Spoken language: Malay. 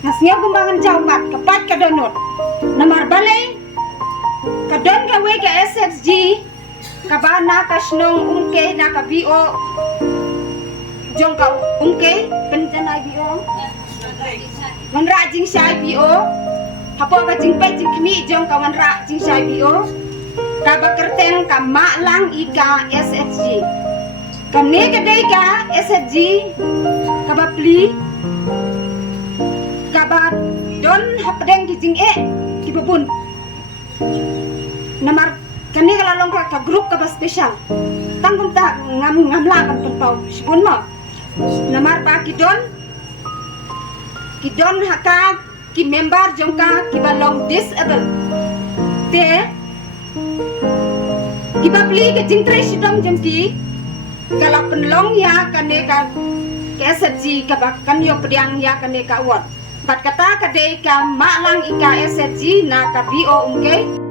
Ngasnya gumbangan jaumat kapat kadonot. Namar balay kadon gawe ka SSG kabana kasnong ungke na kabio jong ka ungke penjana bio manra jing sai bio hapo ka jing pai jing kmi jong ka manra jing sai bio ka bakerteng ka malang ika SSG kamne ka dei ka SSG ka bapli ka ba don hapdeng ki jing ki babun namar kani kalalong ka grup ka ba special tanggung ta ngamla kan pau sibun mo namar pa kidon haka ki member jongka ki balong disable te ki babli ke jingtre sidom jemki kala penlong ya kane ka SSG ka ba kanyo pediang ya kane ka award bat kata ka de ka malang ika SSG na ka bio ungke